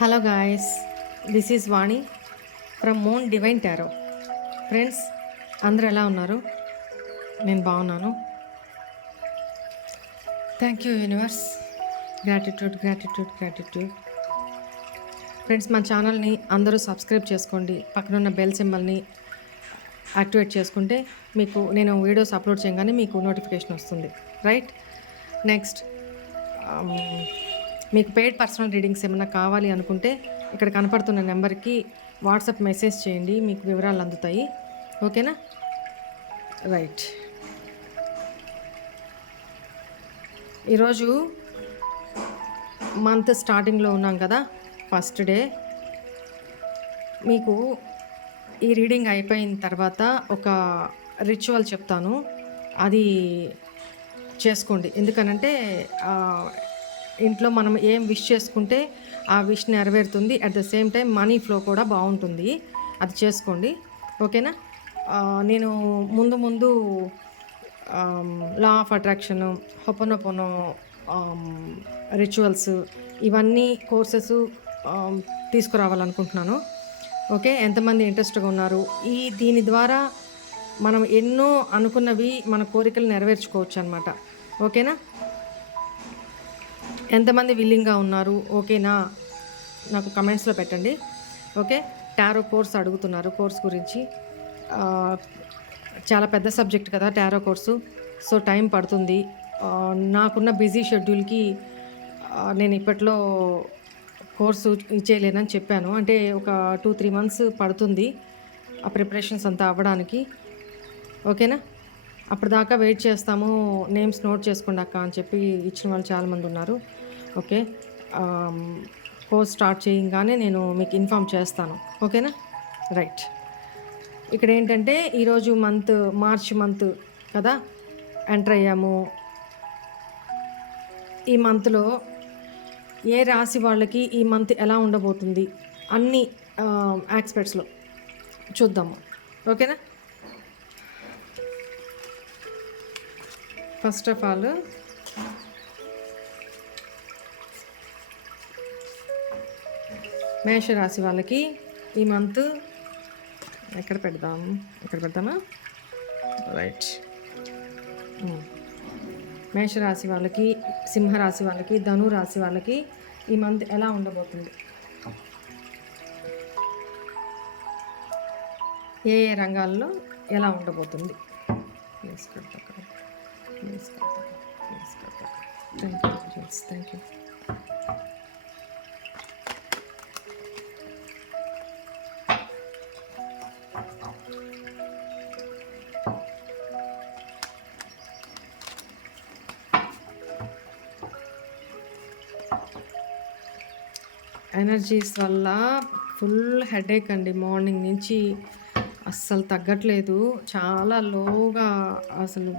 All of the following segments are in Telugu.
Hello guys, this is Vani from Mon Divine Tarot. Friends, అందరూ ఎలా ఉన్నారు? నేను బాగున్నాను. Thank you universe. Gratitude gratitude gratitude. Friends, మన ఛానల్ని అందరూ సబ్స్క్రైబ్ చేసుకోండి. పక్కనున్న బెల్ సింబల్ని యాక్టివేట్ చేసుకుంటే మీకు నేను వీడియోస్ అప్లోడ్ చేయగానే మీకు నోటిఫికేషన్ వస్తుంది. రైట్. నెక్స్ట్, మీకు పెయిడ్ పర్సనల్ రీడింగ్స్ ఏమైనా కావాలి అనుకుంటే ఇక్కడ కనపడుతున్న నెంబర్కి వాట్సాప్ మెసేజ్ చేయండి, మీకు వివరాలు అందుతాయి. ఓకేనా? రైట్. ఈరోజు మంత్ స్టార్టింగ్లో ఉన్నాం కదా, ఫస్ట్ డే. మీకు ఈ రీడింగ్ అయిపోయిన తర్వాత ఒక రిచువల్ చెప్తాను, అది చేసుకోండి. ఎందుకనంటే ఇంట్లో మనం ఏం విష్ చేసుకుంటే ఆ విష్ నెరవేరుతుంది. At the same time money flow కూడా బాగుంటుంది. అది చేసుకోండి. ఓకేనా? నేను ముందు లా ఆఫ్ అట్రాక్షను, హొపనొపొనో రిచువల్స్, ఇవన్నీ కోర్సెస్ తీసుకురావాలనుకుంటున్నాను. ఓకే, ఎంతమంది ఇంట్రెస్ట్గా ఉన్నారు? దీని ద్వారా మనం ఎన్నో అనుకున్నవి, మన కోరికలు నెరవేర్చుకోవచ్చు అనమాట. ఓకేనా? ఎంతమంది విల్లింగ్గా ఉన్నారు? ఓకేనా? నాకు కమెంట్స్లో పెట్టండి. ఓకే. టారో కోర్స్ అడుగుతున్నారు, కోర్స్ గురించి. చాలా పెద్ద సబ్జెక్ట్ కదా టారో కోర్సు, సో టైం పడుతుంది. నాకున్న బిజీ షెడ్యూల్కి నేను ఇప్పట్లో కోర్సు ఇచ్చేయలేనని చెప్పాను. అంటే ఒక 2-3 మంత్స్ పడుతుంది ఆ ప్రిపరేషన్స్ అంతా అవ్వడానికి. ఓకేనా? అప్పటిదాకా వెయిట్ చేస్తాము, నేమ్స్ నోట్ చేసుకోండి అక్క అని చెప్పి ఇచ్చిన వాళ్ళు చాలామంది ఉన్నారు. ఓకే, కోర్స్ స్టార్ట్ చేయగానే నేను మీకు ఇన్ఫామ్ చేస్తాను. ఓకేనా? రైట్. ఇక్కడ ఏంటంటే ఈరోజు మార్చ్ మంత్ కదా ఎంటర్ అయ్యాము. ఈ మంత్లో ఏ రాశి వాళ్ళకి ఈ మంత్ ఎలా ఉండబోతుంది అన్ని ఆస్పెక్ట్స్లో చూద్దాము. ఓకేనా? ఫస్ట్ ఆఫ్ ఆల్, మేషరాశి వాళ్ళకి ఈ మంత్ ఎక్కడ పెడదామా? రైట్. మేషరాశి వాళ్ళకి, సింహరాశి వాళ్ళకి, ధనురాశి వాళ్ళకి ఈ మంత్ ఎలా ఉండబోతుంది? ఏ ఏ రంగాల్లో ఎలా ఉండబోతుంది? ప్లీజ్ కడతా. Thank you. ఎనర్జీస్ వల్ల ఫుల్ హెడేక్ అండి. మార్నింగ్ నుంచి అస్సలు తగ్గట్లేదు. చాలా లోగా, అసలు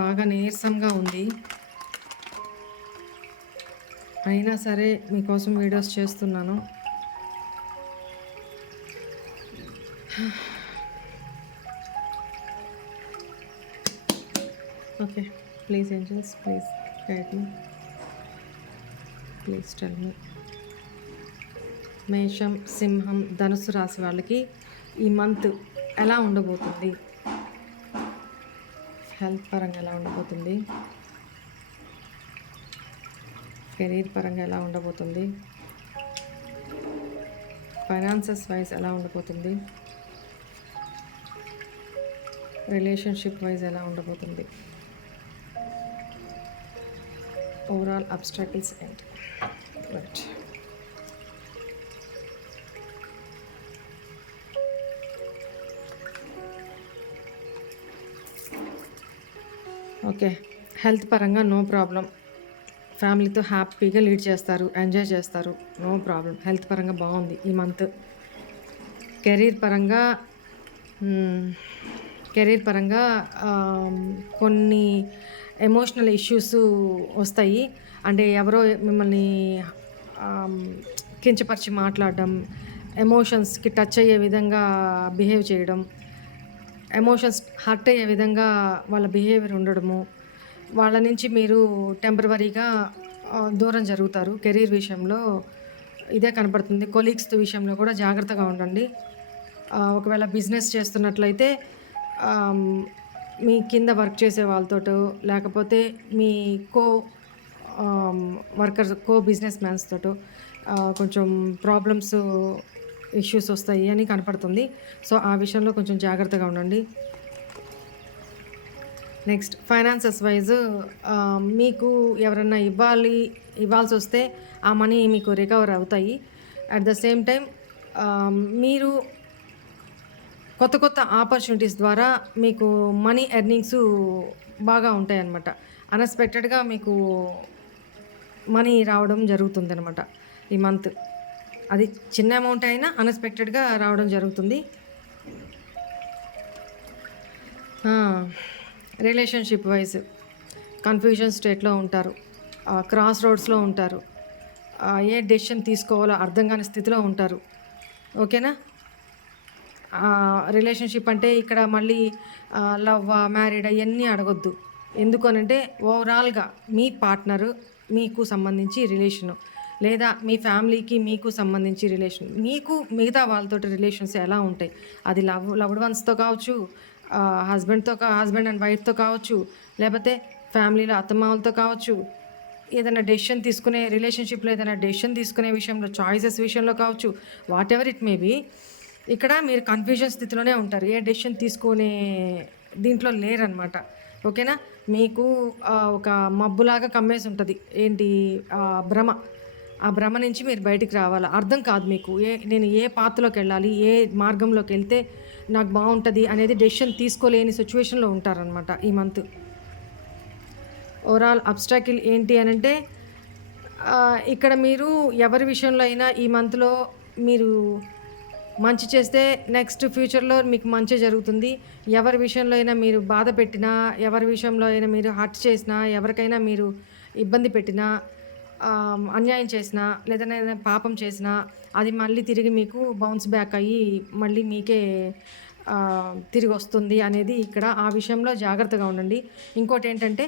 బాగా నీరసంగా ఉంది. అయినా సరే మీకోసం వీడియోస్ చేస్తున్నాను. Okay, please angels, please guide me, please tell me. మేషం, సింహం, ధనుసు రాశి వాళ్ళకి ఈ మంత్ ఎలా ఉండబోతుంది? హెల్త్ పరంగా ఎలా ఉండబోతుంది? కెరీర్ పరంగా ఎలా ఉండబోతుంది? ఫైనాన్సెస్ వైజ్ ఎలా ఉండబోతుంది? రిలేషన్షిప్ వైజ్ ఎలా ఉండబోతుంది? ఓవరాల్ అబ్స్ట్రాకిల్స్ ఏంటి? రైట్. ఓకే, హెల్త్ పరంగా నో ప్రాబ్లం. ఫ్యామిలీతో హ్యాపీగా లీడ్ చేస్తారు, ఎంజాయ్ చేస్తారు, నో ప్రాబ్లం. హెల్త్ పరంగా బాగుంది ఈ మంత్. కెరీర్ పరంగా కొన్ని ఎమోషనల్ ఇష్యూస్ వస్తాయి. అంటే ఎవరో మిమ్మల్ని కించపరిచి మాట్లాడడం, ఎమోషన్స్కి టచ్ అయ్యే విధంగా బిహేవ్ చేయడం, ఎమోషన్స్ హర్ట్ అయ్యే విధంగా వాళ్ళ బిహేవియర్ ఉండడము, వాళ్ళ నుంచి మీరు టెంపరవరీగా దూరం జరుగుతారు. కెరీర్ విషయంలో ఇదే కనపడుతుంది. కొలీగ్స్ విషయంలో కూడా జాగ్రత్తగా ఉండండి. ఒకవేళ బిజినెస్ చేస్తున్నట్లయితే ఆహ్, మీ కింద వర్క్ చేసే వాళ్ళతోటో, లేకపోతే మీ కో ఆహ్, వర్కర్స్, బిజినెస్ మ్యాన్స్ తోటో కొంచెం ప్రాబ్లమ్స్, ఇష్యూస్ వస్తాయి అని కనపడుతుంది. సో, ఆ విషయంలో కొంచెం జాగ్రత్తగా ఉండండి. నెక్స్ట్ ఫైనాన్సెస్ వైజ్ మీకు ఎవరన్నా ఇవ్వాల్సొస్తే ఆ మనీ మీకు రికవర్ అవుతాయి. అట్ ద సేమ్ టైమ్ మీరు కొత్త కొత్త ఆపర్చునిటీస్ ద్వారా మీకు మనీ ఎర్నింగ్సు బాగా ఉంటాయన్నమాట. అన్‌ఎక్స్‌పెక్టెడ్‌గా మీకు మనీ రావడం జరుగుతుందనమాట ఈ మంత్. అది చిన్న అమౌంట్ అయినా అన్‌ఎక్స్‌పెక్టెడ్‌గా రావడం జరుగుతుంది. రిలేషన్‌షిప్ వైస్ కన్‌ఫ్యూజన్ స్టేట్‌లో ఉంటారు. క్రాస్ రోడ్స్‌లో ఉంటారు. ఏ డెసిషన్ తీసుకోవాలో అర్థం కాని స్థితిలో ఉంటారు. ఓకేనా? రిలేషన్‌షిప్ అంటే ఇక్కడ మళ్ళీ లవ్వా, మ్యారీడా ఇయన్నీ అడగొద్దు. ఎందుకనంటే ఓవరాల్‌గా మీ పార్ట్నరు మీకు సంబంధించి రిలేషను, లేదా మీ ఫ్యామిలీకి మీకు సంబంధించి రిలేషన్, మీకు మిగతా వాళ్ళతోటి రిలేషన్స్ ఎలా ఉంటాయి? అది లవ్డ్ వన్స్‌తో కావచ్చు, హస్బెండ్ అండ్ వైఫ్‌తో కావచ్చు, లేపోతే ఫ్యామిలీలో అత్తమామలతో కావచ్చు, ఏదైనా డెసిషన్ తీసుకునే రిలేషన్‌షిప్‌లో ఏదైనా డెసిషన్ తీసుకునే విషయంలో, చాయిసెస్ విషయంలో కావచ్చు, వాటెవర్ ఇట్ మే బీ, ఇక్కడ మీరు కన్‌ఫ్యూజన్ స్థితిలోనే ఉంటారు. ఏ డెసిషన్ తీసుకునే దీంట్లో లేరనమాట. ఓకేనా? మీకు ఒక మబ్బులాగా కమ్మేసి ఉంటది. ఏంటి భ్రమ. ఆ భ్రమ నుంచి మీరు బయటికి రావాలా. అర్థం కాదు మీకు. నేను ఏ పాత్‌లోకెళ్ళాలి, ఏ మార్గంలోకెళ్తే నాకు బావుంటది అనేది డెసిషన్ తీసుకోలేని సిచ్యువేషన్‌లో ఉంటారనమాట ఈ మంత్. ఓవరాల్ అబ్‌స్ట్రాకిల్ ఏంటి అనంటే ఇక్కడ మీరు ఎవరి విషయంలో అయినా ఈ మంత్‌లో మీరు మంచి చేస్తే నెక్స్ట్ ఫ్యూచర్‌లో మీకు మంచే జరుగుతుంది. ఎవరి విషయంలో అయినా మీరు బాధ పెట్టినా, ఎవరి విషయంలో అయినా మీరు హర్ట్ చేసినా, ఎవరికైనా మీరు ఇబ్బంది పెట్టినా, అన్యాయం చేసినా, లేదంటే ఏదైనా పాపం చేసినా, అది మళ్ళీ తిరిగి మీకు బౌన్స్ బ్యాక్ అయ్యి మళ్ళీ మీకే తిరిగొస్తుంది అనేది ఇక్కడ. ఆ విషయంలో జాగ్రత్తగా ఉండండి. ఇంకోటేంటంటే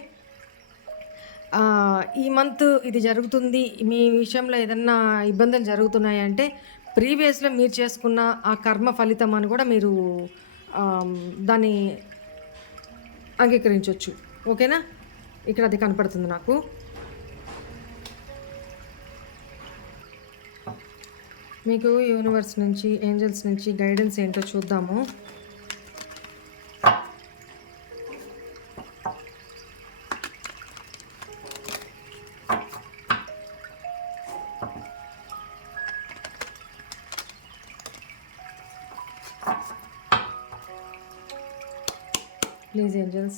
ఈ మంత్ ఇది జరుగుతుంది, మీ విషయంలో ఏదన్నా ఇబ్బందులు జరుగుతున్నాయంటే ప్రీవియస్‌లో మీరు చేసుకున్న ఆ కర్మ ఫలితం అని కూడా మీరు దాన్ని అంగీకరించొచ్చు. ఓకేనా? ఇక్కడ అది కనపడుతుంది నాకు. మీకు యూనివర్స్ నుంచి, ఏంజెల్స్ నుంచి గైడెన్స్ ఏంటో చూద్దాము. Please angels,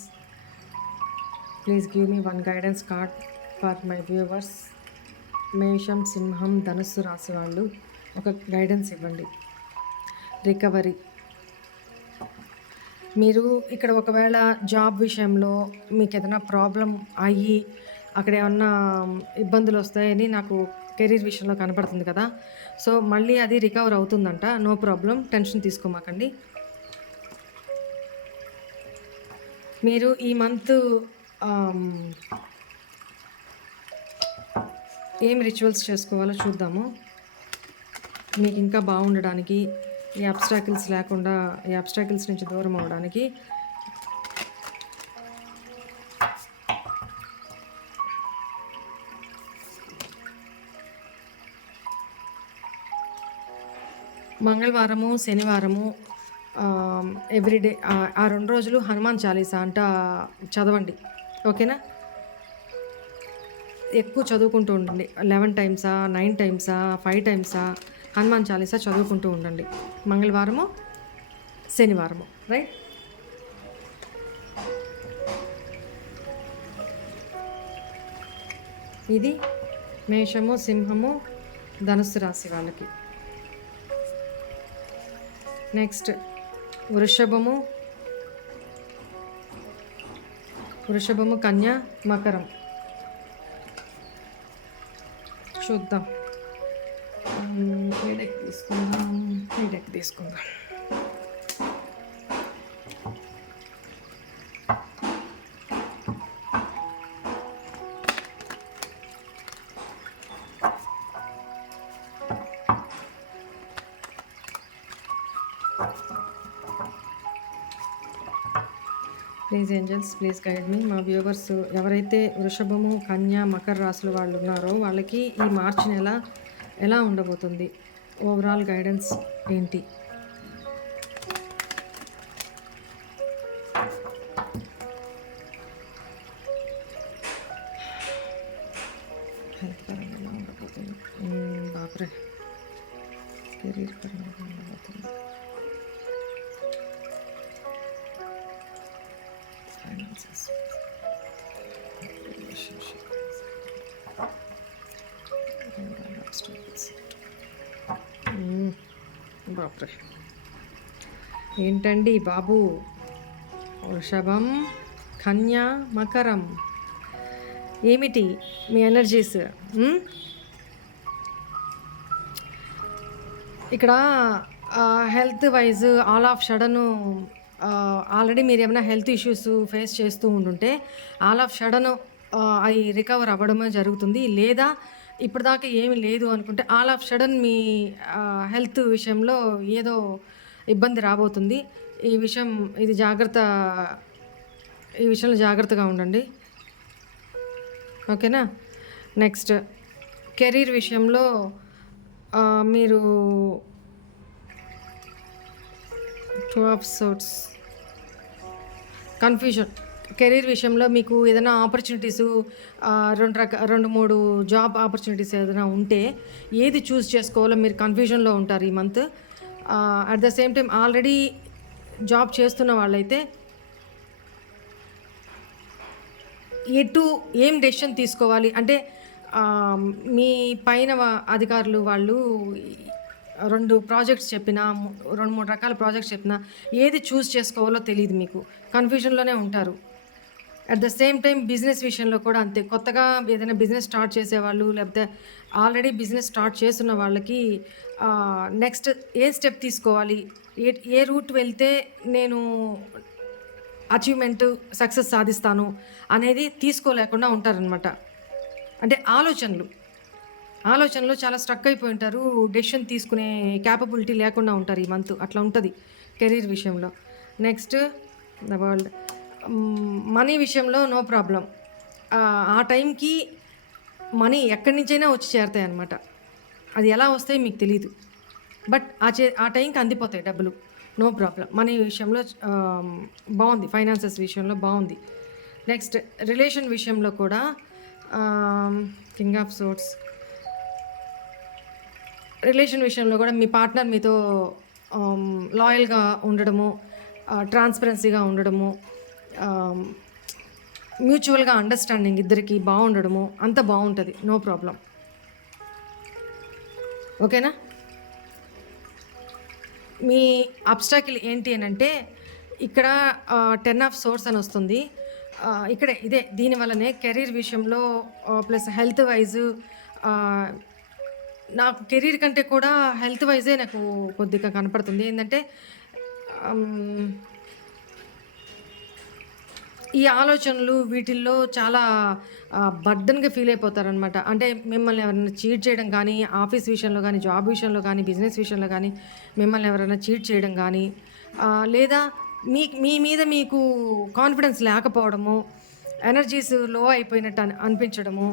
please give me one guidance card for my viewers. మేషం, సింహం, ధనుస్సు రాశి వాళ్ళు ఒక గైడెన్స్ ఇవ్వండి. రికవరీ. మీరు ఇక్కడ ఒకవేళ జాబ్ విషయంలో మీకు ఏదైనా ప్రాబ్లం అయ్యి అక్కడ ఏమన్నా ఇబ్బందులు వస్తాయని నాకు కెరీర్ విషయంలో కనపడుతుంది కదా. సో మళ్ళీ అది రికవర్ అవుతుందంట. నో ప్రాబ్లం, టెన్షన్ తీసుకోమాకండి. మీరు ఈ మంత్ ఏం రిచువల్స్ చేసుకోవాలో చూద్దాము. మీకు ఇంకా బాగుండడానికి, ఈ అబ్స్ట్రాకిల్స్ లేకుండా, ఈ అబ్స్ట్రాకిల్స్ నుంచి దూరం అవ్వడానికి మంగళవారము, శనివారము ఎవ్రీడే ఆ 2 రోజులు హనుమాన్ చాలీసా అంట చదవండి. ఓకేనా? ఎక్కువ చదువుకుంటూ ఉండండి. 11 టైమ్సా, 9 టైమ్సా, 5 టైమ్సా హనుమాన్ చాలీసా చదువుకుంటూ ఉండండి. మంగళవారము, శనివారము. రైట్? ఇది మేషము, సింహము, ధనుస్సు రాశి వాళ్ళకి. నెక్స్ట్ వృషభము, కన్య, మకరం. చూద్దాం. ఈ డెక్ తీసుకుందాం. ప్లీజ్ ఏంజెల్స్ ప్లీజ్ గైడ్ మీ. మా వ్యూవర్స్ ఎవరైతే వృషభము, కన్య, మకర రాశుల వాళ్ళు ఉన్నారో వాళ్ళకి ఈ మార్చి నెల ఎలా ఉండబోతుంది, ఓవరాల్ గైడెన్స్ ఏంటి? హెల్త్ పరంగా ఎలా ఉండబోతుంది? బాప్రే, కెరీర్ పరంగా ఎలా ఉండబోతుంది? Finances, relationship, బాప్రే ఏంటండి బాబు? వృషభం, కన్య, మకరం, ఏమిటి మీ ఎనర్జీస్? ఇక్కడ health wise all of sudden already మీరు ఏమైనా హెల్త్ ఇష్యూస్ ఫేస్ చేస్తూ ఉంటుంటే ఆల్ ఆఫ్ సడన్ అవి రికవర్ అవ్వడమే జరుగుతుంది. లేదా ఇప్పటిదాకా ఏమీ లేదు అనుకుంటే ఆల్ ఆఫ్ సడన్ మీ హెల్త్ విషయంలో ఏదో ఇబ్బంది రాబోతుంది. ఈ విషయంలో జాగ్రత్తగా ఉండండి, ఓకేనా? నెక్స్ట్ కెరీర్ విషయంలో మీరు 2 ఆఫ్ సోర్ట్స్, కన్ఫ్యూజన్. కెరీర్ విషయంలో మీకు ఏదైనా ఆపర్చునిటీస్ 2-3 జాబ్ ఆపర్చునిటీస్ ఏదైనా ఉంటే ఏది చూస్ చేసుకోవాలో మీరు కన్ఫ్యూజన్లో ఉంటారు ఈ month. At the same time already job చేస్తున్న వాళ్ళైతే ఏం డెసిషన్ తీసుకోవాలి అంటే మీ పైన అధికారులు వాళ్ళు 2 ప్రాజెక్ట్స్ చెప్పినా 2-3 రకాల ప్రాజెక్ట్స్ చెప్పినా ఏది చూస్ చేసుకోవాలో తెలియదు, మీకు కన్ఫ్యూజన్లోనే ఉంటారు. At the same time business విషయంలో కూడా అంతే. కొత్తగా ఏదైనా బిజినెస్ స్టార్ట్ చేసేవాళ్ళు లేకపోతే ఆల్రెడీ బిజినెస్ స్టార్ట్ చేస్తున్న వాళ్ళకి నెక్స్ట్ ఏ స్టెప్ తీసుకోవాలి, ఏ రూట్ వెళ్తే నేను అచీవ్మెంట్ సక్సెస్ సాధిస్తాను అనేది తీసుకోలేకుండా ఉంటారనమాట. అంటే ఆలోచనలో చాలా స్ట్రక్ అయిపోయి ఉంటారు, డెసిషన్ తీసుకునే క్యాపబిలిటీ లేకుండా ఉంటారు ఈ మంత్. అట్లా ఉంటుంది కెరీర్ విషయంలో. నెక్స్ట్ ద వరల్డ్, మనీ విషయంలో నో ప్రాబ్లం. ఆ టైంకి మనీ ఎక్కడి నుంచైనా వచ్చి చేరుతాయి అన్నమాట. అది ఎలా వస్తాయి మీకు తెలియదు, బట్ ఆ టైంకి అందిపోతాయి డబ్బులు, నో ప్రాబ్లం. మనీ విషయంలో బాగుంది, ఫైనాన్సెస్ విషయంలో బాగుంది. నెక్స్ట్ రిలేషన్ విషయంలో కూడా కింగ్ ఆఫ్ సోర్ట్స్, రిలేషన్ విషయంలో కూడా మీ పార్ట్నర్ మీతో లాయల్గా ఉండడము, ట్రాన్స్పరెన్సీగా ఉండడము, మ్యూచువల్గా అండర్స్టాండింగ్ ఇద్దరికి బాగుండడము అంత బాగుంటుంది, నో ప్రాబ్లం, ఓకేనా? మీ అబ్స్టాకిల్ ఏంటి అని అంటే ఇక్కడ 10 ఆఫ్ సోర్స్ అని వస్తుంది. ఇక్కడే దీనివల్లనే కెరీర్ విషయంలో ప్లస్ హెల్త్ వైజ్, నాకు కెరీర్ కంటే కూడా హెల్త్ వైజే నాకు కొద్దిగా కనపడుతుంది. ఏంటంటే ఈ ఆలోచనలు వీటిల్లో చాలా బర్డన్గా ఫీల్ అయిపోతారనమాట. అంటే మిమ్మల్ని ఎవరైనా చీట్ చేయడం కానీ, ఆఫీస్ విషయంలో కానీ, జాబ్ విషయంలో కానీ, బిజినెస్ విషయంలో కానీ మిమ్మల్ని ఎవరైనా చీట్ చేయడం కానీ, లేదా మీ మీద మీకు కాన్ఫిడెన్స్ లేకపోవడము, ఎనర్జీస్ లో అయిపోయినట్టు అనిపించడము,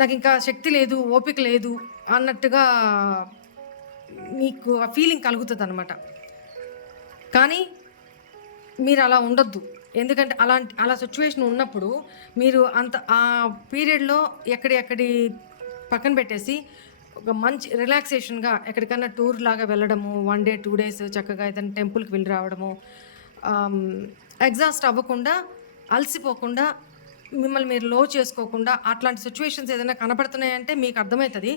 నాకు ఇంకా శక్తి లేదు, ఓపిక లేదు అన్నట్టుగా మీకు ఆ ఫీలింగ్ కలుగుతుంది అనమాట. కానీ మీరు అలా ఉండొద్దు, ఎందుకంటే అలా సిచ్యువేషన్ ఉన్నప్పుడు మీరు ఆ పీరియడ్లో ఎక్కడి పక్కన పెట్టేసి ఒక మంచి రిలాక్సేషన్గా ఎక్కడికన్నా టూర్ లాగా వెళ్ళడము, 1 డే 2 డేస్ చక్కగా ఏదైనా టెంపుల్కి వెళ్ళి రావడము, ఎగ్జాస్ట్ అవ్వకుండా, అలసిపోకుండా, మిమ్మల్ని మీరు లో చేసుకోకుండా, అట్లాంటి సిచ్యువేషన్స్ ఏదైనా కనపడుతున్నాయంటే మీకు అర్థమవుతుంది.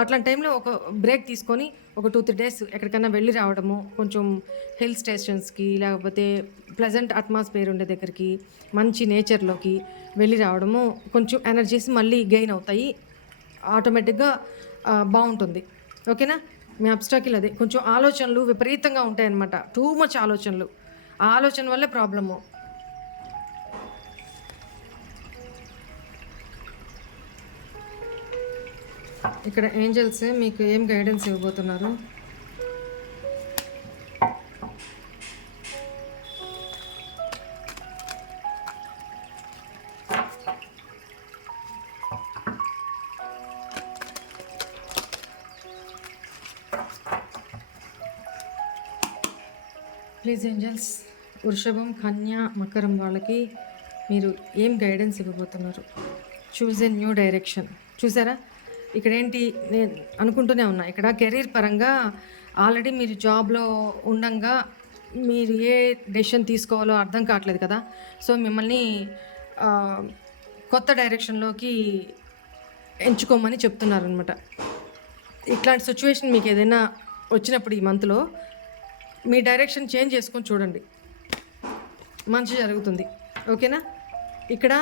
అట్లాంటి టైంలో ఒక బ్రేక్ తీసుకొని ఒక 2-3 డేస్ ఎక్కడికైనా వెళ్ళి రావడము, కొంచెం హిల్ స్టేషన్స్కి లేకపోతే ప్లెజెంట్ అట్మాస్ఫియర్ ఉండే దగ్గరికి, మంచి నేచర్లోకి వెళ్ళి రావడము, కొంచెం ఎనర్జీస్ మళ్ళీ గెయిన్ అవుతాయి, ఆటోమేటిక్గా బాగుంటుంది, ఓకేనా? మీ అబ్స్టాకిల్ అదే, కొంచెం ఆలోచనలు విపరీతంగా ఉంటాయన్నమాట, టూ మచ్ ఆలోచనలు. ఆ ఆలోచన వల్లే ప్రాబ్లము. ఇక్కడ ఏంజల్స్ మీకు ఏం గైడెన్స్ ఇవ్వబోతున్నారు? ప్లీజ్ ఏంజల్స్, వృషభం, కన్య, మకరం వాళ్ళకి మీరు ఏం గైడెన్స్ ఇవ్వబోతున్నారు? Choose a new direction. చూసారా ఇక్కడ ఏంటి, నేను అనుకుంటూనే ఉన్నా ఇక్కడ కెరీర్ పరంగా ఆల్రెడీ మీరు జాబ్లో ఉండంగా మీరు ఏ డెసిషన్ తీసుకోవాలో అర్థం కావట్లేదు కదా. సో మిమ్మల్ని ఆ, కొత్త డైరెక్షన్లోకి ఎంచుకోమని చెప్తున్నారనమాట. ఇట్లాంటి సిచ్యువేషన్ మీకు ఏదైనా వచ్చినప్పుడు ఈ మంత్లో మీ డైరెక్షన్ చేంజ్ చేసుకొని చూడండి, మంచి జరుగుతుంది. ఓకేనా. ఇక్కడ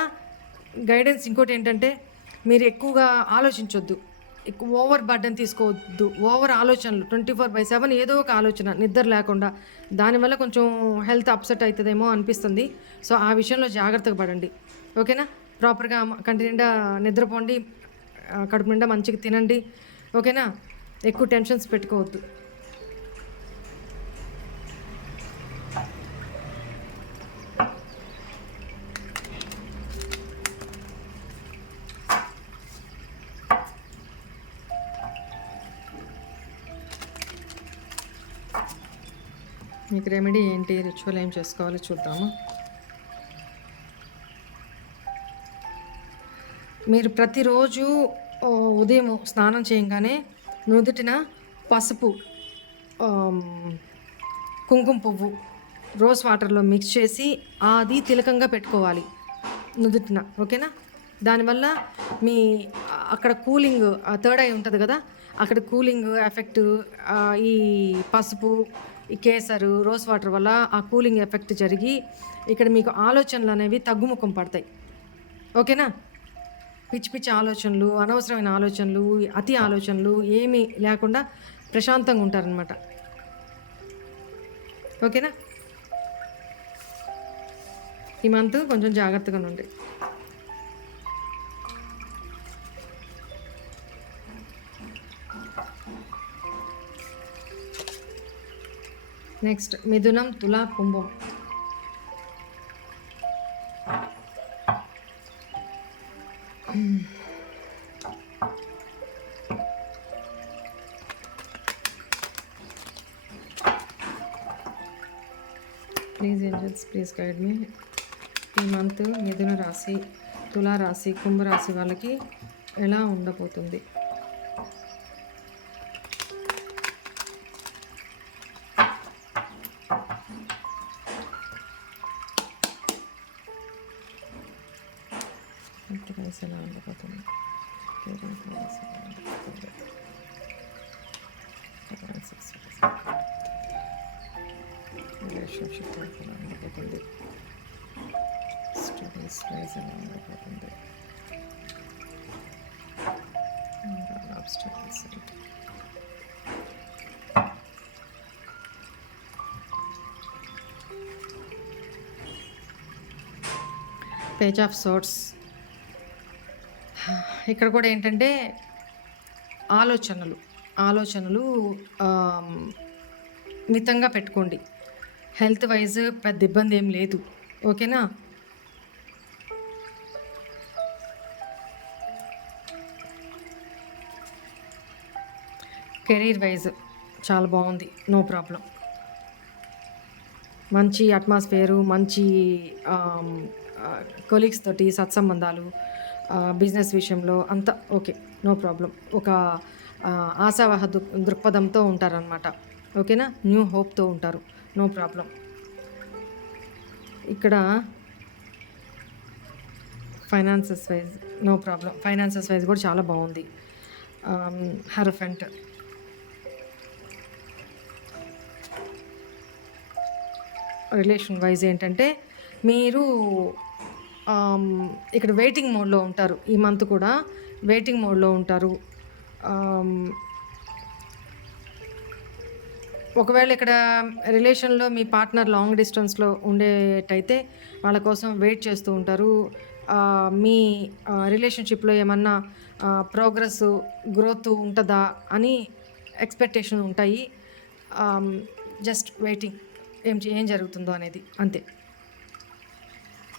గైడెన్స్ ఇంకోటి ఏంటంటే మీరు ఎక్కువగా ఆలోచించొద్దు, ఎక్కువ ఓవర్ బర్డెన్ తీసుకోవద్దు. ఓవర్ ఆలోచనలు 24/7 ఏదో ఒక ఆలోచన నిద్ర లేకుండా, దానివల్ల కొంచెం హెల్త్ అప్సెట్ అవుతుందేమో అనిపిస్తుంది. సో ఆ విషయంలో జాగ్రత్తగా పడండి. ఓకేనా. ప్రాపర్గా కంటి నిండా నిద్రపోండి, కడుపు నిండా మంచిగా తినండి. ఓకేనా. ఎక్కువ టెన్షన్స్ పెట్టుకోవద్దు. మీకు రెమెడీ ఏంటి, రిచువల్ ఏం చేసుకోవాలో చూద్దాము. మీరు ప్రతిరోజు ఉదయం స్నానం చేయగానే నుదుటిన పసుపు, కుంకుమ పువ్వు రోజ్ వాటర్లో మిక్స్ చేసి అది తిలకంగా పెట్టుకోవాలి నుదుటిన. ఓకేనా. దానివల్ల మీ అక్కడ కూలింగ్ థర్డ్ ఐ ఉంటుంది కదా, అక్కడ కూలింగ్ ఎఫెక్ట్ ఈ పసుపు, ఈ కేసరు, రోజ్ వాటర్ వల్ల ఆ కూలింగ్ ఎఫెక్ట్ జరిగి ఇక్కడ మీకు ఆలోచనలు అనేవి తగ్గుముఖం పడతాయి. ఓకేనా. పిచ్చి పిచ్చి ఆలోచనలు, అనవసరమైన ఆలోచనలు, అతి ఆలోచనలు ఏమీ లేకుండా ప్రశాంతంగా ఉంటారనమాట. ఓకేనా. ఈ మంత్ కొంచెం జాగ్రత్తగా ఉండండి. నెక్స్ట్ మిథునం, తుల, కుంభం. ప్లీజ్ ఏంజల్స్, ప్లీజ్ గైడ్ మీ. ఈ మంత్ మిథున రాశి, తులా రాశి, కుంభరాశి వాళ్ళకి ఎలా ఉండబోతుంది? ఎలా ఉండబోతుంది? రిలేషన్షిప్ ఎలా ఉండబోతుంది? స్టడీస్ వైజ్ ఎలా ఉండబోతుంది? ఆబ్స్టకల్స్. Page of swords. ఇక్కడ కూడా ఏంటంటే ఆలోచనలు మితంగా పెట్టుకోండి. హెల్త్ వైజ్ పెద్ద ఇబ్బంది ఏం లేదు. ఓకేనా. కెరీర్ వైజ్ చాలా బాగుంది, నో ప్రాబ్లం. మంచి అట్మాస్ఫియరు, మంచి కొలీగ్స్ తోటి సత్సంబంధాలు, బిజినెస్ విషయంలో అంతా ఓకే, నో ప్రాబ్లం. ఒక ఆశావాహ దృక్పథంతో ఉంటారనమాట. ఓకేనా. న్యూ హోప్తో ఉంటారు, నో ప్రాబ్లం. ఇక్కడ finances wise no problem. Finances wise కూడా చాలా బాగుంది. హెరఫెంట్. రిలేషన్ వైజ్ ఏంటంటే మీరు ఇక్కడ వెయిటింగ్ మోడ్లో ఉంటారు. ఈ మంత్ కూడా వెయిటింగ్ మోడ్లో ఉంటారు. ఒకవేళ ఇక్కడ రిలేషన్లో మీ పార్ట్నర్ లాంగ్ డిస్టెన్స్లో ఉండేటైతే వాళ్ళ కోసం వెయిట్ చేస్తూ ఉంటారు. మీ రిలేషన్షిప్లో ఏమన్నా ప్రోగ్రెస్, గ్రోత్ ఉంటుందా అని ఎక్స్పెక్టేషన్ ఉంటాయి. జస్ట్ వెయిటింగ్, ఏం జరుగుతుందో అనేది, అంతే.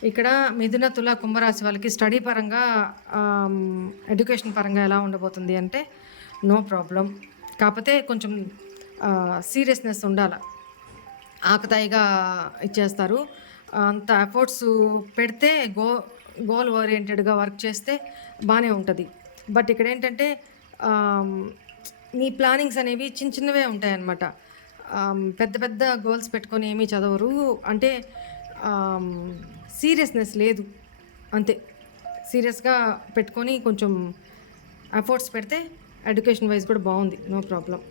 ఇక్కడ మిథున, తుల, కుంభరాశి వాళ్ళకి స్టడీ పరంగా, ఎడ్యుకేషన్ పరంగా ఎలా ఉండబోతుంది అంటే నో ప్రాబ్లం. కాకపోతే కొంచెం సీరియస్నెస్ ఉండాలి. ఆకతాయిగా ఇచ్చేస్తారు. అంత ఎఫర్ట్స్ పెడితే గోల్ ఓరియెంటెడ్‌గా వర్క్ చేస్తే బానే ఉంటది. బట్ ఇక్కడేంటంటే ఆహ్, మీ ప్లానింగ్స్ అనేవి చిన్నవే ఉంటాయన్నమాట. పెద్ద పెద్ద గోల్స్ పెట్టుకొని ఏమీ చదవరు. అంటే ఆహ్, సీరియస్‌నెస్ లేదు. అంతే. సీరియస్‌గా పెట్టుకొని కొంచెం ఎఫర్ట్స్ పెడితే ఎడ్యుకేషన్ వైస్ కూడా బావుంది. No problem.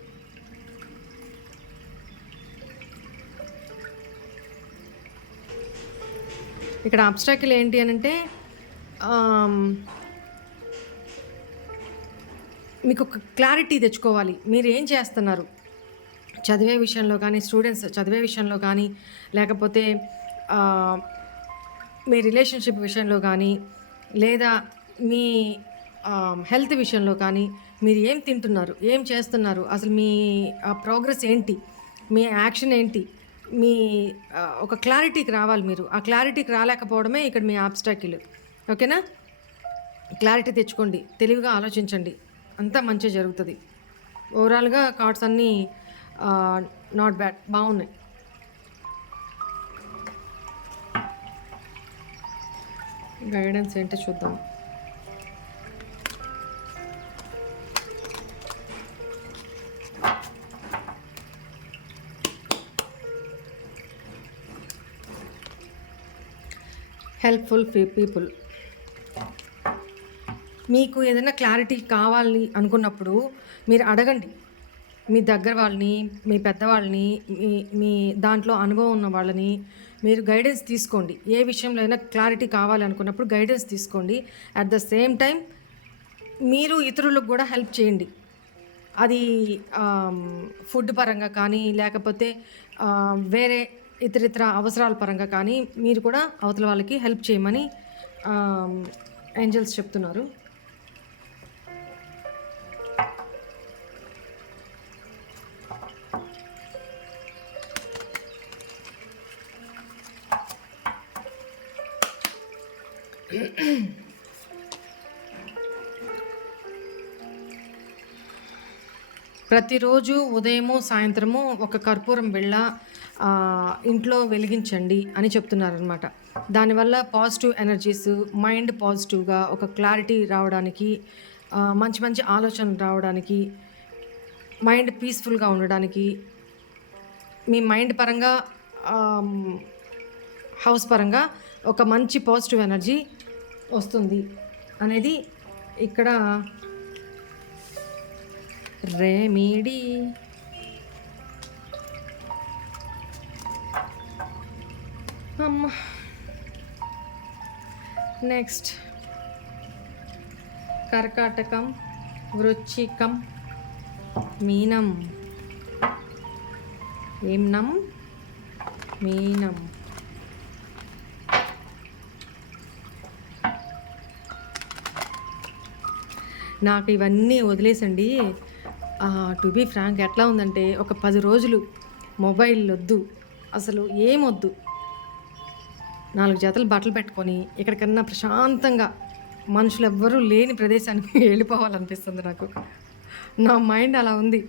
ఇక్కడ అబ్స్ట్రాకిల్ ఏంటి అనంటే ఆహ్, మీకొక క్లారిటీ తెచ్చుకోవాలి. మీరేం చేస్తున్నారు? చదివే విషయంలో కానీ, స్టూడెంట్స్ చదివే విషయంలో కానీ, లేకపోతే ఆహ్, మీ రిలేషన్‌షిప్ విషయంలో గానీ, లేదా మీ హెల్త్ విషయంలో కానీ, మీరు ఏం తింటున్నారు? ఏం చేస్తున్నారు? అసలు మీ ప్రోగ్రెస్ ఏంటి? మీ యాక్షన్ ఏంటి? మీ ఒక క్లారిటీకి రావాలి మీరు. ఆ క్లారిటీకి రాలేకపోవడమే ఇక్కడ మీ ఆబ్స్టాకిల్. ఓకేనా? క్లారిటీ తెచ్చుకోండి. తెలివిగా ఆలోచించండి. అంతా మంచే జరుగుతది. ఓవరాల్‌గా కార్డ్స్ అన్నీ నాట్ బ్యాడ్ బావున్నాయి. గైడెన్స్ ఏంటో చూద్దాం. Helpful people. మీకు ఏదైనా క్లారిటీ కావాలి అనుకున్నప్పుడు మీరు అడగండి. మీ దగ్గర వాళ్ళని, మీ పెద్దవాళ్ళని, మీ మీ దాంట్లో అనుభవం ఉన్న వాళ్ళని మీరు గైడెన్స్ తీసుకోండి. ఏ విషయంలో అయినా క్లారిటీ కావాలి అనుకున్నప్పుడు గైడెన్స్ తీసుకోండి. అట్ ద సేమ్ టైం మీరు ఇతరులకు కూడా హెల్ప్ చేయండి. అది ఫుడ్ పరంగా కానీ, లేకపోతే వేరే ఇతరితర అవసరాల పరంగా కానీ మీరు కూడా అవతల వాళ్ళకి హెల్ప్ చేయమని ఏంజెల్స్ చెప్తున్నారు. ప్రతిరోజు ఉదయము, సాయంత్రము ఒక కర్పూరం బిళ్ళ ఇంట్లో వెలిగించండి అని చెప్తున్నారనమాట. దానివల్ల పాజిటివ్ ఎనర్జీస్, మైండ్ పాజిటివ్‌గా ఒక క్లారిటీ రావడానికి, మంచి మంచి ఆలోచనలు రావడానికి, మైండ్ పీస్‌ఫుల్‌గా ఉండడానికి, మీ మైండ్ పరంగా, హౌస్ పరంగా ఒక మంచి పాజిటివ్ ఎనర్జీ వస్తుంది అనేది ఇక్కడ రెమెడీ. అమ్మ. నెక్స్ట్ కర్కాటకం, వృశ్చికం, మీనం. ఏం నం? మీనం. నాకు ఇవన్నీ వదిలేసండి. టు బీ ఫ్రాంక్ ఎట్లా ఉందంటే, ఒక 10 రోజులు మొబైల్ వద్దు, అసలు ఏమొద్దు. 4 జతలు బట్టలు పెట్టుకొని ఎక్కడికన్నా ప్రశాంతంగా మనుషులెవ్వరూ లేని ప్రదేశానికి వెళ్ళిపోవాలనిపిస్తుంది నాకు. నా మైండ్ అలా ఉంది.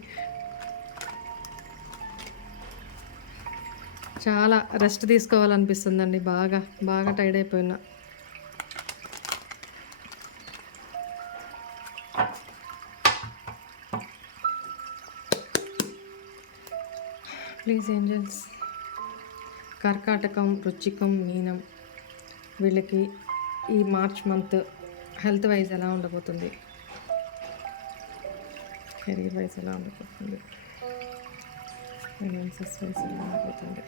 చాలా రెస్ట్ తీసుకోవాలనిపిస్తుందండి. బాగా బాగా టైర్డ్ అయిపోయినా. ప్లీజ్ ఏంజల్స్, కర్కాటకం, వృశ్చికం, మీనం వీళ్ళకి ఈ మార్చ్ మంత్ హెల్త్ వైజ్ ఎలా ఉండబోతుంది? కెరీర్ వైజ్ ఎలా ఉండబోతుంది? ఫైనాన్సెస్ వైజ్ ఎలా ఉండబోతుంది?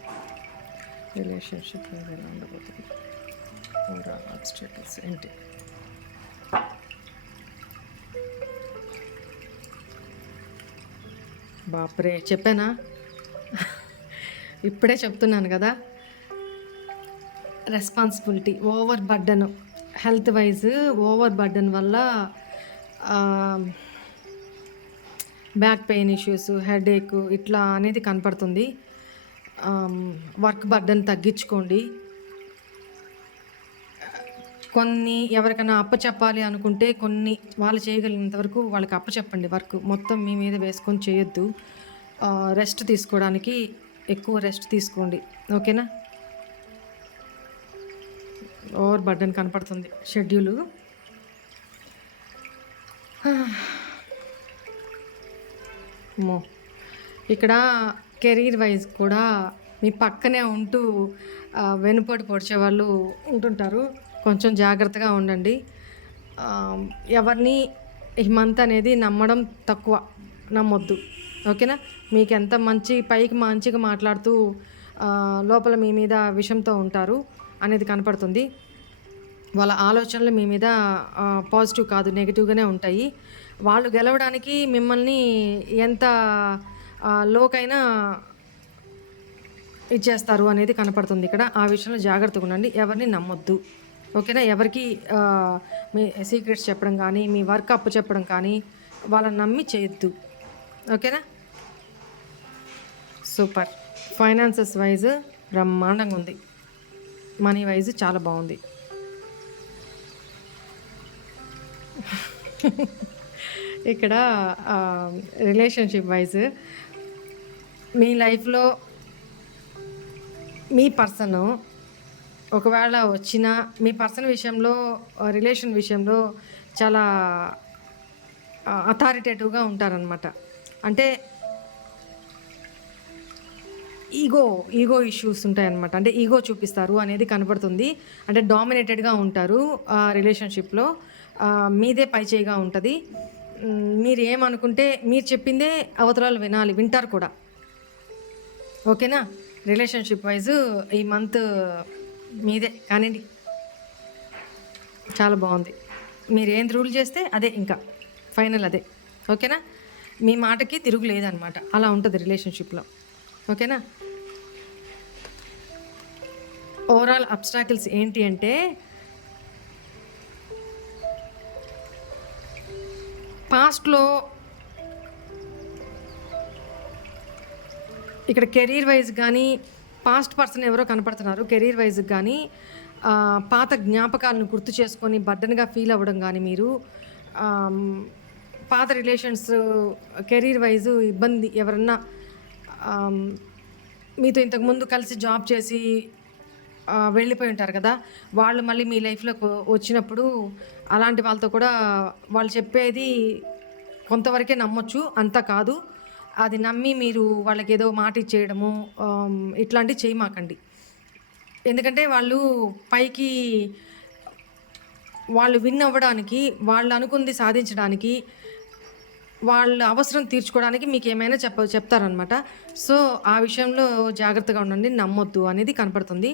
రిలేషన్షిప్ వైజ్ ఎలా ఉండబోతుంది? ఓవరాల్ ఆబ్స్టాకిల్స్ ఏంటి? బాప్రే, చెప్పానా? ఇప్పుడే చెప్తున్నాను కదా. Responsibility, over burden, health wise over burden వల్ల బ్యాక్ పెయిన్ ఇష్యూస్, హెడేక్ ఇట్లా అనేది కనపడుతుంది. వర్క్ బర్డన్ తగ్గించుకోండి. కొన్ని ఎవరికైనా అప్పచెప్పాలి అనుకుంటే కొన్ని వాళ్ళు చేయగలిగినంత వరకు వాళ్ళకి అప్పచెప్పండి. వర్క్ మొత్తం మీ మీద వేసుకొని చేయొద్దు. రెస్ట్ తీసుకోవడానికి ఎక్కువ రెస్ట్ తీసుకోండి. ఓకేనా? ఓవర్ బర్డెన్ కనపడుతుంది షెడ్యూలు. అమ్మో! ఇక్కడ కెరీర్ వైజ్ కూడా మీ పక్కనే ఉంటూ వెనుపోటు పొడిచేవాళ్ళు ఉంటుంటారు. కొంచెం జాగ్రత్తగా ఉండండి. ఎవరిని ఈ మంత్ అనేది నమ్మడం తక్కువ, నమ్మొద్దు. ఓకేనా? మీకెంత పైకి మంచిగా మాట్లాడుతూ లోపల మీ మీద విషంతో ఉంటారు అనేది కనపడుతుంది. వాళ్ళ ఆలోచనలు మీ మీద పాజిటివ్ కాదు, నెగెటివ్‌గానే ఉంటాయి. వాళ్ళు గెలవడానికి మిమ్మల్ని ఎంత లోకైనా ఇచ్చేస్తారు అనేది కనపడుతుంది ఇక్కడ. ఆ విషయంలో జాగ్రత్తగా ఉండండి. ఎవరిని నమ్మొద్దు. ఓకేనా? ఎవరికి మీ సీక్రెట్స్ చెప్పడం కానీ, మీ వర్క్ అప్పచెప్పడం కానీ వాళ్ళని నమ్మి చేయొద్దు. ఓకేనా? సూపర్. ఫైనాన్సెస్ వైజ్ బ్రహ్మాండంగా ఉంది. మనీ వైజ్ చాలా బాగుంది. ఇక్కడ రిలేషన్షిప్ వైజ్ మీ లైఫ్లో మీ పర్సన్ ఒకవేళ వచ్చినా మీ పర్సన్ విషయంలో, రిలేషన్ విషయంలో చాలా అథారిటేటివ్గా ఉంటారనమాట. అంటే ఈగో ఇష్యూస్ ఉంటాయన్నమాట. అంటే ఈగో చూపిస్తారు అనేది కనపడుతుంది. అంటే డామినేటెడ్గా ఉంటారు ఆ రిలేషన్షిప్లో. మీదే పైచేయిగా ఉంటుంది. మీరు ఏమనుకుంటే మీరు చెప్పిందే అవతరాలు వింటారు కూడా. ఓకేనా? రిలేషన్షిప్ వైజ్ ఈ మంత్ మీదే కానివ్వండి. చాలా బాగుంది. మీరు ఏం రూల్ చేస్తే అదే, ఇంకా ఫైనల్ అదే. ఓకేనా? మీ మాటకి తిరుగు లేదనమాట. అలా ఉంటుంది రిలేషన్షిప్లో. ఓకేనా? ఓవరాల్ అబ్స్టాకిల్స్ ఏంటి అంటే, పాస్ట్లో ఇక్కడ కెరీర్ వైజ్ కానీ పాస్ట్ పర్సన్ ఎవరో కనపడుతున్నారు. కెరీర్ వైజ్ కానీ పాత జ్ఞాపకాలను గుర్తు చేసుకొని బర్డన్గా ఫీల్ అవ్వడం కానీ, మీరు పాత రిలేషన్స్ కెరీర్ వైజ్ ఇబ్బంది, ఎవరన్నా మీతో ఇంతకుముందు కలిసి జాబ్ చేసి వెళ్ళిపోయి ఉంటారు కదా, వాళ్ళు మళ్ళీ మీ లైఫ్లోకి వచ్చినప్పుడు అలాంటి వాళ్ళతో కూడా వాళ్ళు చెప్పేది కొంతవరకే నమ్మొచ్చు, అంతా కాదు. అది నమ్మి మీరు వాళ్ళకి ఏదో మాట ఇచ్చేయడము ఇట్లాంటివి చేయమాకండి. ఎందుకంటే వాళ్ళు పైకి వాళ్ళు విన్ అవ్వడానికి, వాళ్ళు అనుకుంది సాధించడానికి, వాళ్ళ అవసరం తీర్చుకోవడానికి మీకు ఏమైనా చెప్తారనమాట. సో ఆ విషయంలో జాగ్రత్తగా ఉండండి, నమ్మొద్దు అనేది కనపడుతుంది.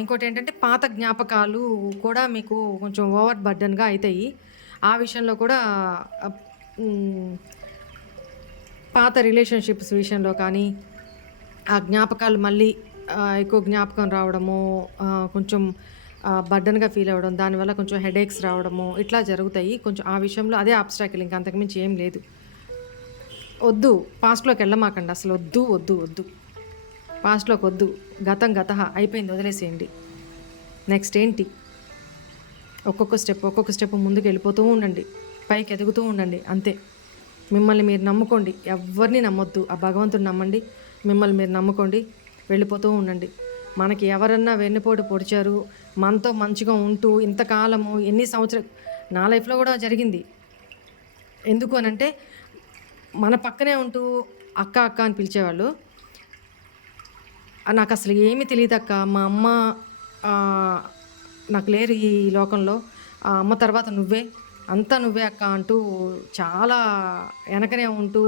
ఇంకోటి ఏంటంటే, పాత జ్ఞాపకాలు కూడా మీకు కొంచెం ఓవర్ బర్డన్గా అవుతాయి. ఆ విషయంలో కూడా పాత రిలేషన్షిప్స్ విషయంలో కానీ ఆ జ్ఞాపకాలు మళ్ళీ ఎక్కువ జ్ఞాపకం రావడము, కొంచెం బర్డన్గా ఫీల్ అవ్వడం, దానివల్ల కొంచెం హెడేక్స్ రావడము ఇట్లా జరుగుతాయి. కొంచెం ఆ విషయంలో అదే ఆబ్స్టాకిల్, ఇంకా అంతకుమించి ఏం లేదు. వద్దు, పాస్ట్లోకి వెళ్ళమాకండి అసలు. వద్దు వద్దు వద్దు, పాస్ట్లోకి వద్దు. గతం అయిపోయింది, వదిలేసేయండి. నెక్స్ట్ ఏంటి? ఒక్కొక్క స్టెప్ ముందుకు వెళ్ళిపోతూ ఉండండి, పైకి ఎదుగుతూ ఉండండి, అంతే. మిమ్మల్ని మీరు నమ్ముకోండి, ఎవరిని నమ్మొద్దు. ఆ భగవంతుని నమ్మండి, మిమ్మల్ని మీరు నమ్ముకోండి, వెళ్ళిపోతూ ఉండండి. మనకి ఎవరన్నా వెన్నుపోటు పొడిచారు, మనతో మంచిగా ఉంటూ ఇంతకాలము ఎన్ని సంవత్సరాలు, నా లైఫ్లో కూడా జరిగింది. ఎందుకు అనంటే, మన పక్కనే ఉంటూ అక్క అక్క అని పిలిచేవాళ్ళు. నాకు అసలు ఏమీ తెలియదక్క, మా అమ్మ నాకు లేరు ఈ లోకంలో, ఆ అమ్మ తర్వాత నువ్వే, అంతా నువ్వే అక్క అంటూ చాలా వెనకనే ఉంటూ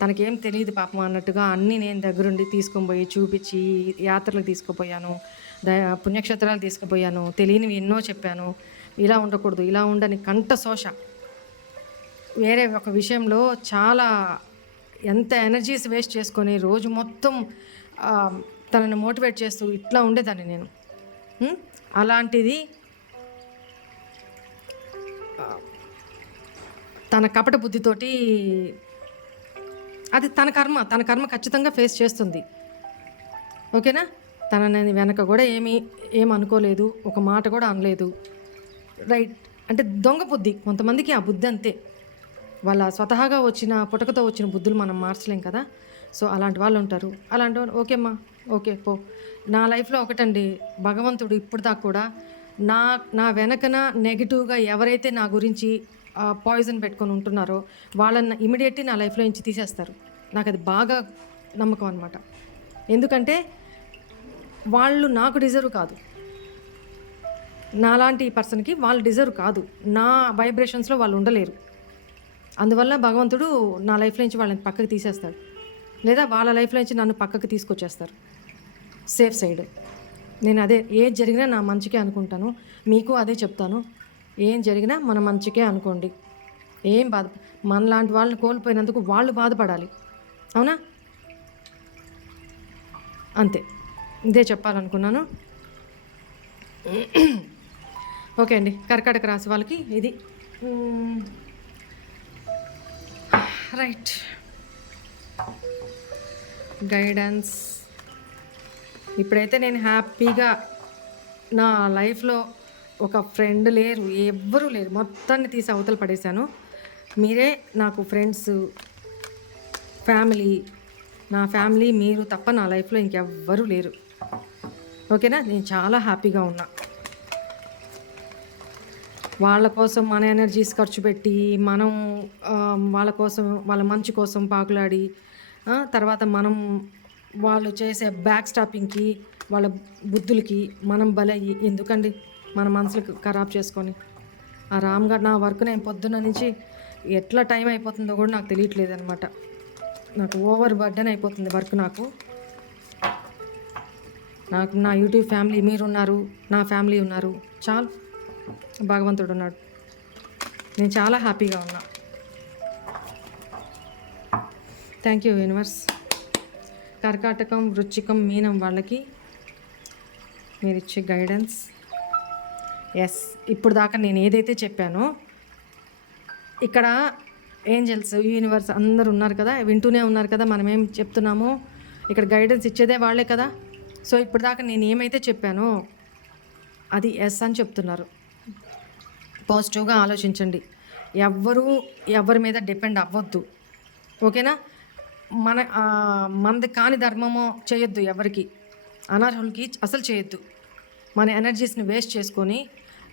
తనకేం తెలియదు పాపం అన్నట్టుగా అన్నీ నేను దగ్గరుండి తీసుకొని పోయి చూపించి యాత్రలకు తీసుకుపోయాను, పుణ్యక్షేత్రాలు తీసుకుపోయాను, తెలియనివి ఎన్నో చెప్పాను. ఇలా ఉండకూడదు, ఇలా ఉండని కంట శోష. వేరే ఒక విషయంలో చాలా ఎంత ఎనర్జీస్ వేస్ట్ చేసుకొని రోజు మొత్తం తనని మోటివేట్ చేస్తూ ఇట్లా ఉండేదాన్ని నేను. అలాంటిది తన కపట బుద్ధితోటి, అది తన కర్మ ఖచ్చితంగా ఫేస్ చేస్తుంది. ఓకేనా? తనని వెనక కూడా ఏమనుకోలేదు, ఒక మాట కూడా అనలేదు. రైట్? అంటే దొంగ బుద్ధి కొంతమందికి, ఆ బుద్ధి అంతే. వాళ్ళ స్వతహాగా పుటకతో వచ్చిన బుద్ధులు మనం మార్చలేం కదా. సో అలాంటి వాళ్ళు ఉంటారు. అలాంటి వాళ్ళు ఓకే అమ్మా, ఓకే పో. నా లైఫ్‌లో ఒకటండి, భగవంతుడు ఇప్పుడు దాకా కూడా నా నా వెనకన నెగెటివ్‌గా ఎవరైతే నా గురించి పాయిజన్ పెట్టుకొని ఉంటున్నారో వాళ్ళని ఇమ్మీడియేట్‌లీ నా లైఫ్‌లో నుంచి తీసేస్తారు. నాకది బాగా నమ్మకం అనమాట. ఎందుకంటే వాళ్ళు నాకు డిజర్వ్ కాదు. నాలాంటి పర్సన్‌కి వాళ్ళు డిజర్వ్ కాదు. నా వైబ్రేషన్స్‌లో వాళ్ళు ఉండలేరు. అందువల్ల భగవంతుడు నా లైఫ్‌లో నుంచి వాళ్ళని పక్కకు తీసేస్తాడు. లేదా వాళ్ళ లైఫ్‌లో నుంచి నన్ను పక్కకు తీసుకొచ్చేస్తారు. Safe side. నేను అదే, ఏది జరిగినా నా మంచికే అనుకుంటాను. మీకు అదే చెప్తాను. ఏం జరిగినా మన మంచికే అనుకోండి. ఏం బాధ, మనలాంటి వాళ్ళని కోల్పోయినందుకు వాళ్ళు బాధపడాలి. అవునా? అంతే. ఇదే చెప్పాలనుకున్నాను. ఓకే అండి. కర్కాటక రాశి వాళ్ళకి ఇది. రైట్. గైడెన్స్. ఇప్పుడైతే నేను హ్యాపీగా నా లైఫ్లో ఒక ఫ్రెండ్ లేరు, ఎవ్వరూ లేరు. మొత్తాన్ని తీసి అవతల పడేశాను. మీరే నాకు ఫ్రెండ్స్, ఫ్యామిలీ. నా ఫ్యామిలీ మీరు తప్ప నా లైఫ్లో ఇంకెవ్వరూ లేరు. ఓకేనా? నేను చాలా హ్యాపీగా ఉన్నా. వాళ్ళ కోసం మన ఎనర్జీస్ ఖర్చు పెట్టి మనం వాళ్ళ కోసం, వాళ్ళ మంచి కోసం పాకులాడి, తర్వాత మనం వాళ్ళు చేసే బ్యాక్ స్టాపింగ్కి, వాళ్ళ బుద్ధులకి మనం బలయ్యి ఎందుకండి మన మనసులకు ఖరాబ్ చేసుకొని. ఆ రామ్ గారు, నా వర్క్ నేను పొద్దున్న నుంచి ఎట్లా టైం అయిపోతుందో కూడా నాకు తెలియట్లేదు అనమాట. నాకు ఓవర్ బర్డెన్ అయిపోతుంది వర్క్. నాకు నా యూట్యూబ్ ఫ్యామిలీ మీరున్నారు, నా ఫ్యామిలీ ఉన్నారు, చాలు. భగవంతుడు ఉన్నాడు. నేను చాలా హ్యాపీగా ఉన్నా. Thank you universe. కర్కాటకం, వృశ్చికం, మీనం వాళ్ళకి మీరు ఇచ్చే గైడెన్స్. ఎస్, ఇప్పుడు దాకా నేను ఏదైతే చెప్పానో ఇక్కడ ఏంజల్స్, యూనివర్స్ అందరు ఉన్నారు కదా, వింటూనే ఉన్నారు కదా మనం ఏం చెప్తున్నామో. ఇక్కడ గైడెన్స్ ఇచ్చేదే వాళ్ళే కదా. సో ఇప్పుడు దాకా నేను ఏమైతే చెప్పానో అది ఎస్ అని చెప్తున్నారు. పాజిటివ్గా ఆలోచించండి. ఎవరి మీద డిపెండ్ అవ్వద్దు. ఓకేనా? మనది కాని ధర్మమో చేయొద్దు, ఎవరికి అనర్హులకి అసలు చేయొద్దు. మన ఎనర్జీస్ని వేస్ట్ చేసుకొని,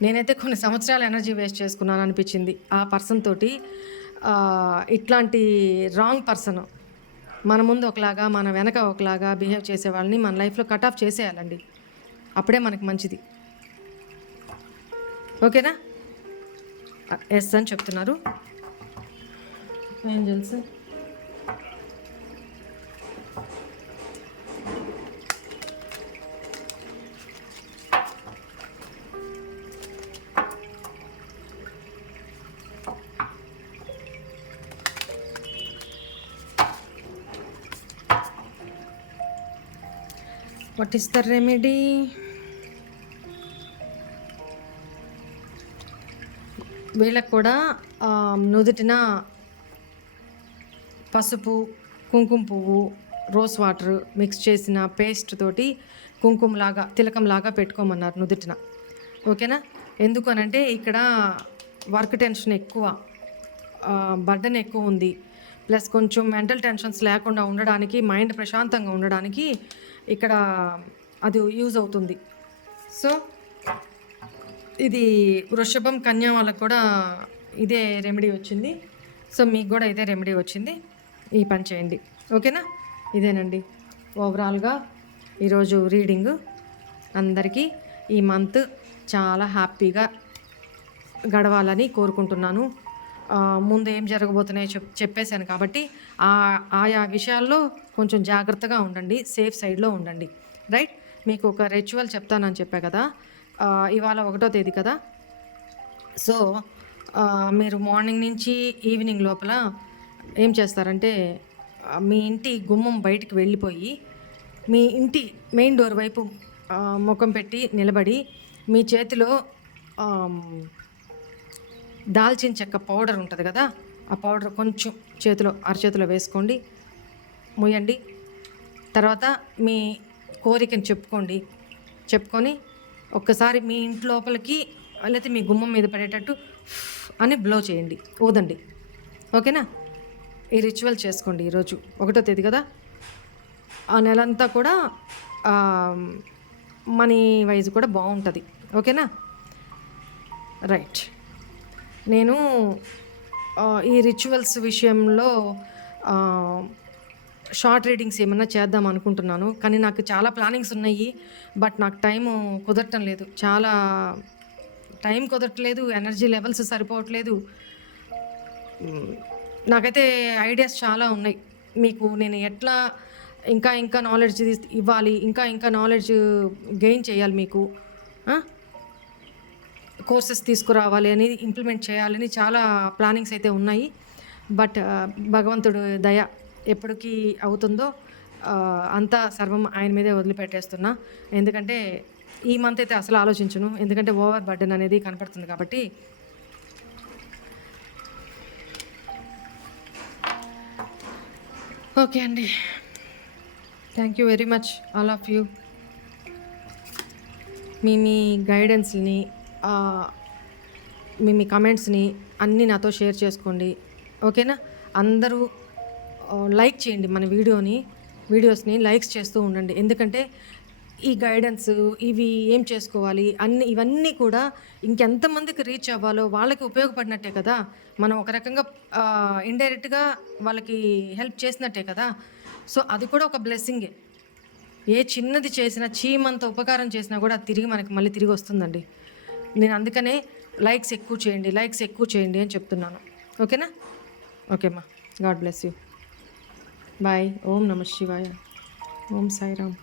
నేనైతే కొన్ని సంవత్సరాల ఎనర్జీ వేస్ట్ చేసుకున్నాను అనిపించింది ఆ పర్సన్ తోటి. ఇట్లాంటి రాంగ్ పర్సన్ మన ముందు ఒకలాగా, మన వెనక ఒకలాగా బిహేవ్ చేసే వాళ్ళని మన లైఫ్లో కట్ ఆఫ్ చేసేయాలండి. అప్పుడే మనకి మంచిది. ఓకేనా? ఎస్ అని చెప్తున్నారు angels. What is the remedy? వీళ్ళకు కూడా నుదుటిన పసుపు, కుంకుమ పువ్వు, రోజ్ వాటర్ మిక్స్ చేసిన పేస్ట్ తోటి కుంకుమలాగా, తిలకంలాగా పెట్టుకోమన్నారు నుదుటిన. ఓకేనా? ఎందుకు అనంటే ఇక్కడ వర్క్ టెన్షన్ ఎక్కువ, బర్డెన్ ఎక్కువ ఉంది. ప్లస్ కొంచెం మెంటల్ టెన్షన్స్ లేకుండా ఉండడానికి, మైండ్ ప్రశాంతంగా ఉండడానికి ఇక్కడ అది యూజ్ అవుతుంది. సో ఇది వృషభం, కన్యా వాళ్ళకు కూడా ఇదే రెమెడీ వచ్చింది. సో మీకు కూడా ఇదే రెమెడీ వచ్చింది. ఈ పని చేయండి. ఓకేనా? ఇదేనండి ఓవరాల్గా ఈరోజు రీడింగ్. అందరికీ ఈ మంత్ చాలా హ్యాపీగా గడవాలని కోరుకుంటున్నాను. ముందు ఏం జరగబోతున్నాయో చెప్పేశాను కాబట్టి ఆయా విషయాల్లో కొంచెం జాగ్రత్తగా ఉండండి, సేఫ్ సైడ్లో ఉండండి. రైట్? మీకు ఒక రిచువల్ చెప్తానని చెప్పా కదా. ఇవాళ 1వ తేదీ కదా. సో మీరు మార్నింగ్ నుంచి ఈవినింగ్ లోపల ఏం చేస్తారంటే, మీ ఇంటి గుమ్మం బయటికి వెళ్ళిపోయి, మీ ఇంటి మెయిన్ డోర్ వైపు ముఖం పెట్టి నిలబడి, మీ చేతిలో దాల్చిన చెక్క పౌడర్ ఉంటుంది కదా, ఆ పౌడర్ కొంచెం అరచేతిలో వేసుకోండి, ముయ్యండి. తర్వాత మీ కోరికని చెప్పుకొని ఒక్కసారి మీ ఇంటి లోపలికి లేకపోతే మీ గుమ్మం మీద పడేటట్టు అని బ్లో చేయండి, ఊదండి. ఓకేనా? ఈ రిచువల్ చేసుకోండి ఈరోజు 1వ తేదీ కదా. ఆ నెలంతా కూడా మనీ వైజ్ కూడా బాగుంటుంది. ఓకేనా? రైట్. నేను ఈ రిచువల్స్ విషయంలో షార్ట్ రీడింగ్స్ ఏమన్నా చేద్దాం అనుకుంటున్నాను. కానీ నాకు చాలా ప్లానింగ్స్ ఉన్నాయి. బట్ నాకు టైము కుదరటం లేదు. చాలా టైం కుదరట్లేదు. ఎనర్జీ లెవెల్స్ సరిపోవట్లేదు. నాకైతే ఐడియాస్ చాలా ఉన్నాయి. మీకు నేను ఎట్లా ఇంకా నాలెడ్జ్ ఇవ్వాలి, ఇంకా నాలెడ్జ్ గెయిన్ చేయాలి మీకు, కోర్సెస్ తీసుకురావాలి అని, ఇంప్లిమెంట్ చేయాలని చాలా ప్లానింగ్స్ అయితే ఉన్నాయి. బట్ భగవంతుడు దయ ఎప్పటికీ అవుతుందో అంతా సర్వం ఆయన మీదే వదిలిపెట్టేస్తున్నా. ఎందుకంటే ఈ మంత్ అయితే అసలు ఆలోచించను. ఎందుకంటే ఓవర్ బర్డెన్ అనేది కనపడుతుంది కాబట్టి. ఓకే అండి. Thank you very much all of you. మీ గైడెన్స్ని, మీ కమెంట్స్ని అన్నీ నాతో షేర్ చేసుకోండి. ఓకేనా? అందరూ లైక్ చేయండి మన వీడియోస్ని లైక్స్ చేస్తూ ఉండండి. ఎందుకంటే ఈ గైడెన్స్ ఇవి ఏం చేసుకోవాలి ఇవన్నీ కూడా ఇంకెంతమందికి రీచ్ అవ్వాలో వాళ్ళకి ఉపయోగపడినట్టే కదా. మనం ఒక రకంగా ఇండైరెక్ట్గా వాళ్ళకి హెల్ప్ చేసినట్టే కదా. సో అది కూడా ఒక బ్లెస్సింగే. ఏ చిన్నది చేసినా, చీమంత ఉపకారం చేసినా కూడా అది మళ్ళీ తిరిగి వస్తుందండి. నేను అందుకనే లైక్స్ ఎక్కువ చేయండి అని చెప్తున్నాను. ఓకేనా? ఓకేమ్మా. God bless you. బాయ్. ఓం నమః శివాయ. ఓం సాయిరామ్.